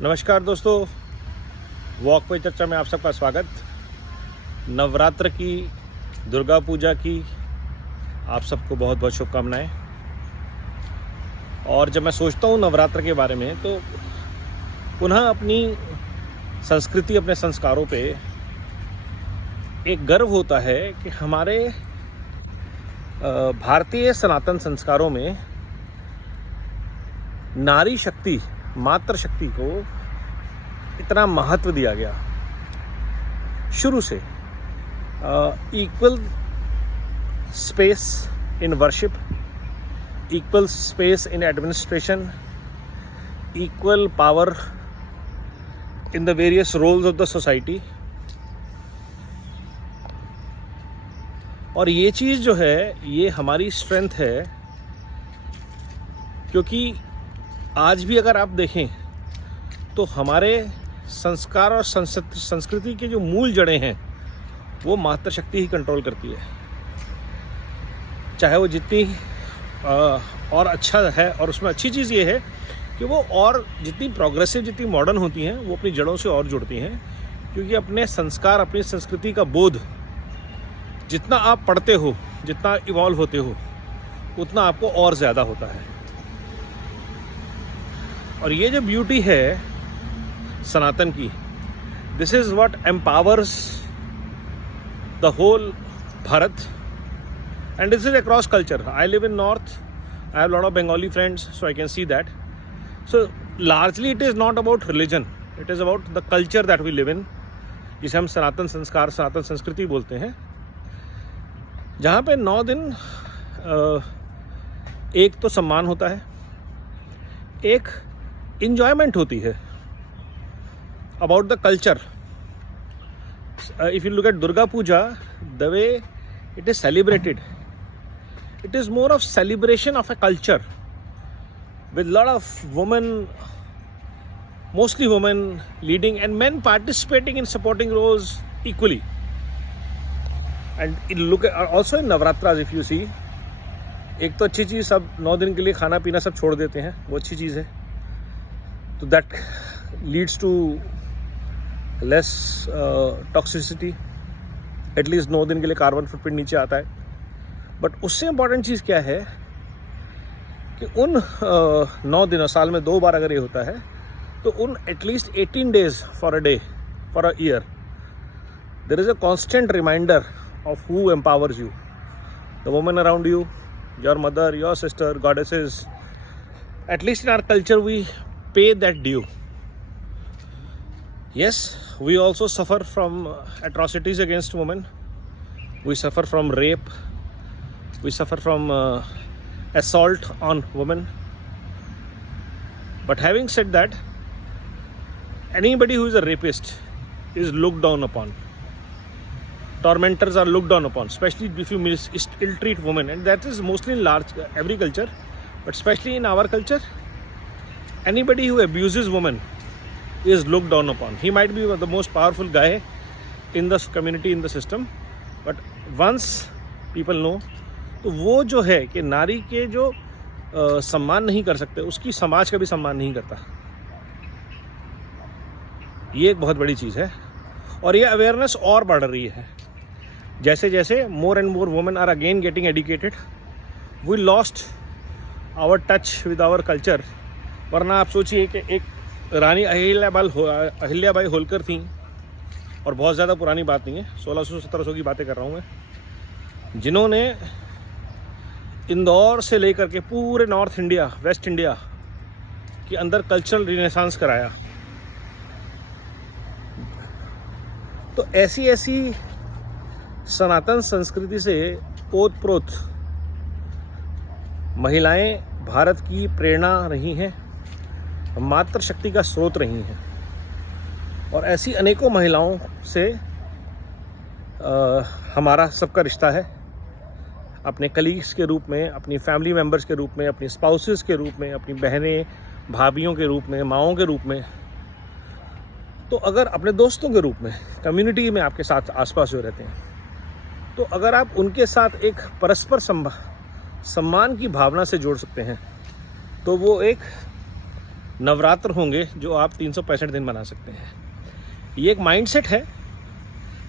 नमस्कार दोस्तों, वॉक पे चर्चा में आप सबका स्वागत। नवरात्र की, दुर्गा पूजा की आप सबको बहुत बहुत शुभकामनाएं। और जब मैं सोचता हूँ नवरात्र के बारे में तो पुनः अपनी संस्कृति, अपने संस्कारों पे एक गर्व होता है कि हमारे भारतीय सनातन संस्कारों में नारी शक्ति, मातृ शक्ति को इतना महत्व दिया गया शुरू से। Equal space in worship, equal space in administration, equal power in the various roles of the society. और ये चीज़ जो है ये हमारी स्ट्रेंथ है, क्योंकि आज भी अगर आप देखें तो हमारे संस्कार और संस्कृति के जो मूल जड़ें हैं वो मातृशक्ति ही कंट्रोल करती है। चाहे वो जितनी और अच्छा है, और उसमें अच्छी चीज़ ये है कि वो और जितनी प्रोग्रेसिव, जितनी मॉडर्न होती हैं वो अपनी जड़ों से और जुड़ती हैं, क्योंकि अपने संस्कार, अपनी संस्कृति का बोध जितना आप पढ़ते हो, जितना इवॉल्व होते हो, उतना आपको और ज़्यादा होता है। और ये जो ब्यूटी है सनातन की, this is what empowers the whole Bharat, and this is across culture. I live in north, I have lot of Bengali friends, so I can see that. So largely it is not about religion, it is about the culture that we live in, जिसे हम सनातन संस्कार, सनातन संस्कृति बोलते हैं, जहाँ पे 9 दिन एक तो सम्मान होता है, एक enjoyment होती है about the culture. If you look at Durga Puja, the way it is celebrated, it is more of celebration of a culture with lot of women, mostly women leading and men participating in supporting roles equally. And look at also in Navratras, if you see, एक तो अच्छी चीज़, सब 9 दिन के लिए खाना पीना सब छोड़ देते हैं, वो अच्छी चीज़ है। तो that leads to less toxicity, at least 9 दिन के लिए कार्बन फुटप्रिंट नीचे आता है। बट उससे इम्पॉर्टेंट चीज़ क्या है कि उन 9 दिनों, साल में 2 बार अगर ये होता है, तो उन at least 18 days for a day, for a year, there is a constant reminder of who empowers you, the women around you, your mother, your sister, goddesses. At least in our culture we pay that due. Yes, we also suffer from atrocities against women. We suffer from rape. We suffer from assault on women. But having said that, anybody who is a rapist is looked down upon. Tormentors are looked down upon, especially if you ill-treat women, and that is mostly in every culture, but especially in our culture. Anybody who abuses women is looked down upon. He might be the most powerful guy in the community, in the system, but once people know, तो वो जो है कि नारी के जो सम्मान नहीं कर सकते, उसकी समाज का भी सम्मान नहीं करता। ये एक बहुत बड़ी चीज़ है, और ये अवेयरनेस और बढ़ रही है। जैसे जैसे more and more women are again getting educated, we lost our touch with our culture. वरना आप सोचिए कि एक रानी अहिल्याबाई होलकर थी, और बहुत ज़्यादा पुरानी बात नहीं है, 1600-1700 की बातें कर रहा हूँ मैं, जिन्होंने इंदौर से लेकर के पूरे नॉर्थ इंडिया, वेस्ट इंडिया के अंदर कल्चरल रिनेसांस कराया। तो ऐसी ऐसी सनातन संस्कृति से ओतप्रोत महिलाएं भारत की प्रेरणा रही हैं, मातृशक्ति का स्रोत रही हैं, और ऐसी अनेकों महिलाओं से हमारा सबका रिश्ता है, अपने कलीग्स के रूप में, अपनी फैमिली मेम्बर्स के रूप में, अपनी स्पाउसेस के रूप में, अपनी बहनें, भाभियों के रूप में, माओं के रूप में। तो अगर अपने दोस्तों के रूप में, कम्युनिटी में आपके साथ आसपास जो रहते हैं, तो अगर आप उनके साथ एक परस्पर सम्मान की भावना से जोड़ सकते हैं, तो वो एक नवरात्र होंगे जो आप 365 दिन मना सकते हैं। ये एक माइंडसेट है,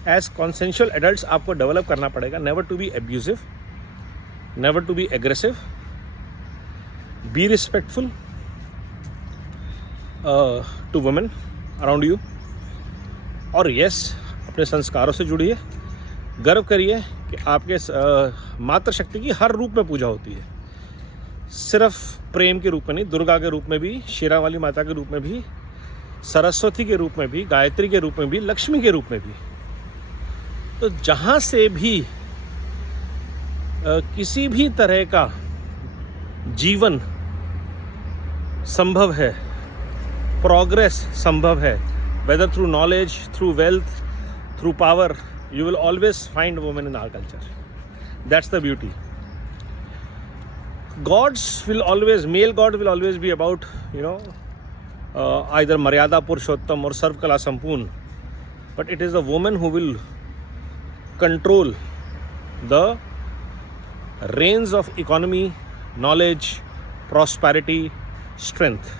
एज कॉन्सेंशुअल एडल्ट्स आपको डेवलप करना पड़ेगा। Never to be abusive, never to be aggressive, be respectful to women around you, और यस, अपने संस्कारों से जुड़िए। गर्व करिए कि आपके मातृशक्ति की हर रूप में पूजा होती है, सिर्फ प्रेम के रूप में नहीं, दुर्गा के रूप में भी, शेरा वाली माता के रूप में भी, सरस्वती के रूप में भी, गायत्री के रूप में भी, लक्ष्मी के रूप में भी। तो जहाँ से भी किसी भी तरह का जीवन संभव है, प्रोग्रेस संभव है, whether through knowledge, through wealth, through power, you will always find a woman in our culture. That's the beauty. Male gods will always be about, either Maryada Purushottam or Sarvkala Sampoon. But it is a woman who will control the reins of economy, knowledge, prosperity, strength.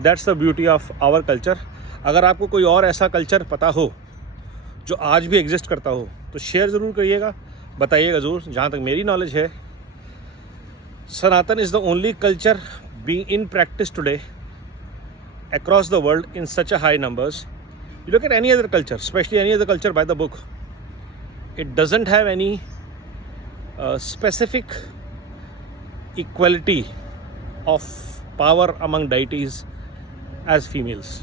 That's the beauty of our culture. अगर आपको कोई और ऐसा culture पता हो जो आज भी एग्जिस्ट करता हो तो शेयर ज़रूर करिएगा, बताइएगा ज़रूर। जहाँ तक मेरी नॉलेज है, Sanatan is the only culture being in practice today across the world in such a high numbers. You look at any other culture, especially any other culture by the book, it doesn't have any specific equality of power among deities as females.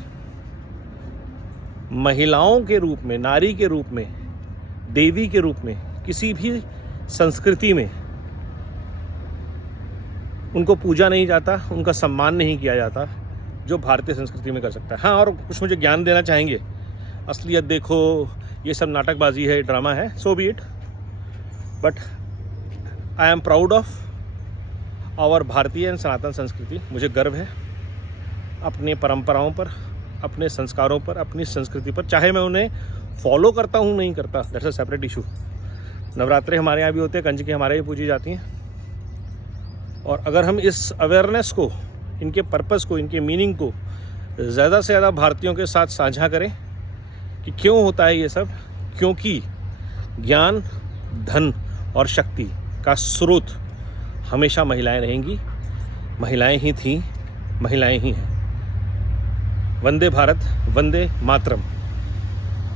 महिलाओं के रूप में, नारी के रूप में, देवी के रूप में किसी भी संस्कृति में उनको पूजा नहीं जाता, उनका सम्मान नहीं किया जाता जो भारतीय संस्कृति में कर सकता है। हाँ, और कुछ मुझे ज्ञान देना चाहेंगे, असलियत देखो, ये सब नाटकबाजी है, ड्रामा है, so be it, but I am proud of our Bharatiya and Sanatan sanskriti. मुझे गर्व है अपने परंपराओं पर, अपने संस्कारों पर, अपनी संस्कृति पर, चाहे मैं उन्हें फॉलो करता हूँ नहीं करता, दैट्स अ सेपरेट इशू। नवरात्रे हमारे यहाँ भी होते हैं, कंजकी हमारे यहाँ पूजी जाती हैं, और अगर हम इस अवेयरनेस को, इनके पर्पस को, इनके मीनिंग को ज़्यादा से ज़्यादा भारतीयों के साथ साझा करें कि क्यों होता है ये सब, क्योंकि ज्ञान, धन और शक्ति का स्रोत हमेशा महिलाएं रहेंगी, महिलाएं ही थीं, महिलाएं ही हैं। वंदे भारत, वंदे मातरम।